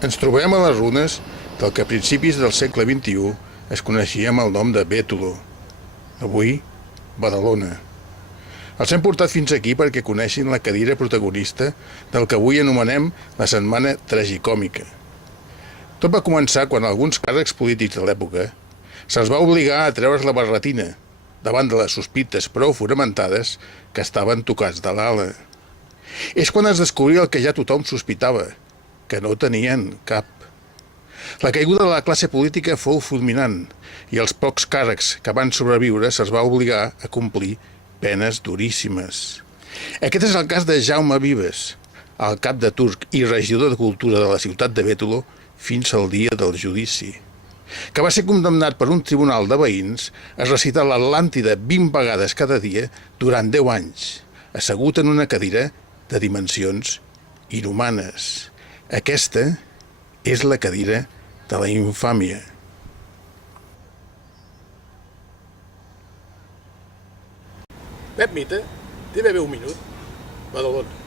Ens trobem a les runes del que a principis del segle XXI es coneixia amb el nom de Bétolo, avui Badalona. Els hem portat fins aquí perquè coneixin la cadira protagonista del que avui anomenem la Setmana Tragicòmica. Tot va començar quan alguns càrrecs polítics de l'època se'ls va obligar a treure's la barretina davant de les sospites prou fonamentades que estaven tocats de l'ala. És quan es descobria el que ja tothom sospitava, que no tenien cap. La caiguda de la classe política fou fulminant i els pocs càrrecs que van sobreviure se'ls va obligar a complir penes duríssimes. Aquest és el cas de Jaume Vives, el cap de turc i regidor de cultura de la ciutat de Bétolo fins al dia del judici, que va ser condemnat per un tribunal de veïns a recitar l'Atlàntida 20 vegades cada dia durant 10 anys, assegut en una cadira de dimensions inhumanes. Aquesta és la cadira de la infàmia. Pep Mita, TVB un minut, Badalona.